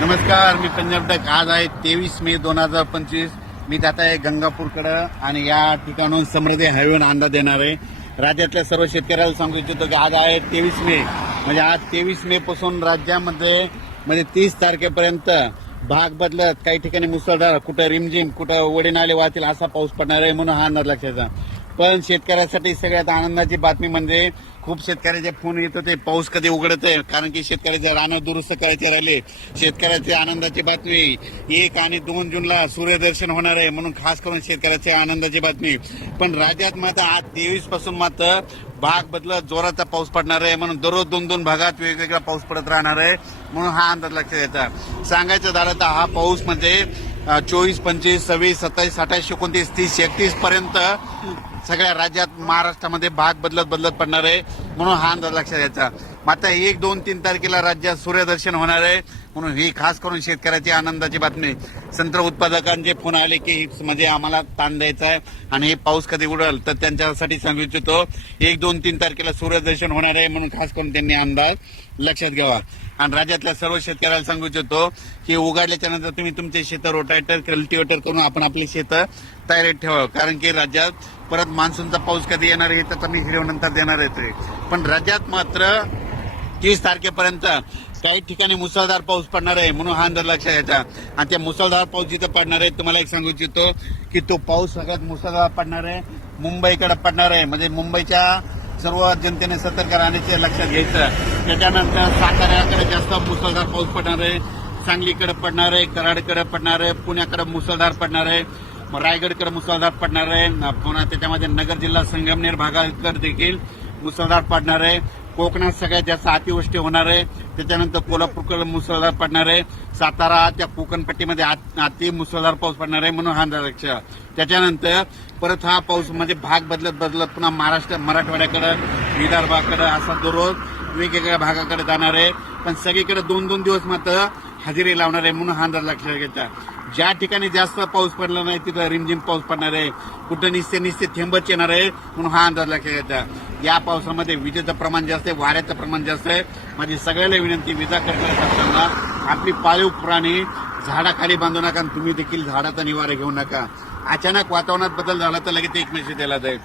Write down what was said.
नमस्कार मी पंजाब डक आज आहे तेवीस मे दोन हजार पंचवीस. मी जात आहे गंगापूरकडं आणि या ठिकाणून समृद्धी हवेहून अंदाज देणार आहे. राज्यातल्या सर्व शेतकऱ्याला सांगू इच्छितो की आज आहे तेवीस मे. म्हणजे आज तेवीस मे पासून राज्यामध्ये म्हणजे तीस तारखेपर्यंत भाग बदलत काही ठिकाणी मुसळधार कुठं रिमझिम कुठं वडीनाले वाहतील असा पाऊस पडणार आहे म्हणून हा अंदाज लक्षात पण शेतकऱ्यासाठी सगळ्यात आनंदाची बातमी म्हणजे खूप शेतकऱ्याचे फोन येत होते पाऊस कधी उघडत आहे कारण की शेतकऱ्याचे रानं दुरुस्त करायचे राहिले. शेतकऱ्याची आनंदाची बातमी. एक आणि दोन जूनला सूर्यदर्शन होणार आहे म्हणून खास करून शेतकऱ्याची आनंदाची बातमी. पण राज्यात मात्र आज तेवीसपासून मात्र भाग बदलत जोराचा पाऊस पडणार आहे म्हणून दररोज दोन दोन भागात वेगवेगळा पाऊस पडत राहणार आहे म्हणून हा अंदाज लक्षात येतात सांगायचं झालं तर हा पाऊस म्हणजे चोवीस पंचवीस सव्वीस सत्तावीस अठ्ठावीस एकोणतीस तीस एकतीस पर्यंत सगळ्या राज्यात महाराष्ट्रामध्ये भाग बदलत बदलत पडणार आहे म्हणून हा अंदाज लक्षात घ्यायचा. मात्र एक दोन तीन तारखेला राज्यात सूर्यदर्शन होणार आहे म्हणून ही खास करून शेतकऱ्याची आनंदाची बातमी. संत्र उत्पादकांचे फोन आले की म्हणजे आम्हाला ताण द्यायचा आहे आणि हे पाऊस कधी उडल तर त्यांच्यासाठी सांगू इच्छितो एक दोन तीन तारखेला सूर्यदर्शन होणार आहे म्हणून खास करून त्यांनी अंदाज लक्षात घ्यावा. आणि राज्यातल्या सर्व शेतकऱ्याला सांगू इच्छितो की उघडल्याच्या नंतर तुम्ही तुमचे शेतं रोटायटर कल्टिवेटर करून आपण आपली शेतं तयारीत ठेवावं. कारण की राज्यात परत मान्सूनचा पाऊस कधी येणार आहे त्याचा मी व्हिडिओ नंतर देणार आहे पण राज्यात मात्र तीस तारखेपर्यंत काही ठिकाणी मुसळधार पाऊस पडणार आहे म्हणून हा अंदाज लक्षात घ्यायचा आणि त्या मुसळधार पाऊस जिथं पडणार आहे तुम्हाला एक सांगू इच्छितो की तो पाऊस सगळ्यात मुसळधार पडणार आहे मुंबईकडे पडणार आहे. म्हणजे मुंबईच्या सर्व जनतेने सतर्क राहण्याचे लक्षात घ्यायचं. त्याच्यानंतर साताऱ्याकडे जास्त मुसळधार पाऊस पडणार आहे सांगलीकडे पडणार आहे कराडकडे पडणार आहे पुण्याकडे मुसळधार पडणार आहे मग रायगडकडे मुसळधार पडणार आहे. पुन्हा त्याच्यामध्ये नगर जिल्हा संगमनेर भागाकडे देखील मुसळधार पडणार आहे. कोकणात सगळ्यात जास्त अतिवृष्टी होणार आहे. त्याच्यानंतर कोल्हापूरकडे मुसळधार पडणार आहे. सातारा त्या कोकणपट्टीमध्ये आत- अति मुसळधार पाऊस पडणार आहे म्हणून हा लक्ष त्याच्यानंतर परत हा पाऊस म्हणजे भाग बदलत बदलत पुन्हा महाराष्ट्र मराठवाड्याकडे विदर्भाकडे असा दररोज वेगवेगळ्या भागाकडे जाणार आहे. पण सगळीकडे दोन दोन दिवस मात्र हजेरी लावणार आहे म्हणून हा अंदाज लक्षात घ्यायचा ज्या ठिकाणी जास्त पाऊस पडला नाही तिथं रिमझिम पाऊस पडणार आहे. कुठं निस्ते निस्ते थेंबच येणार आहे म्हणून हा अंदाज लक्षात घ्यायचा या पावसामध्ये विजेचं प्रमाण जास्त आहे वाऱ्याचं प्रमाण जास्त आहे. माझी सगळ्याला विनंती विजा करणाऱ्या असताना आपली पाळीव प्राणी झाडाखाली बांधू नका आणि तुम्ही देखील झाडाचा निवारा घेऊ नका. अचानक वातावरणात बदल झाला तर लगेच एक मेसेज दिला जाईल.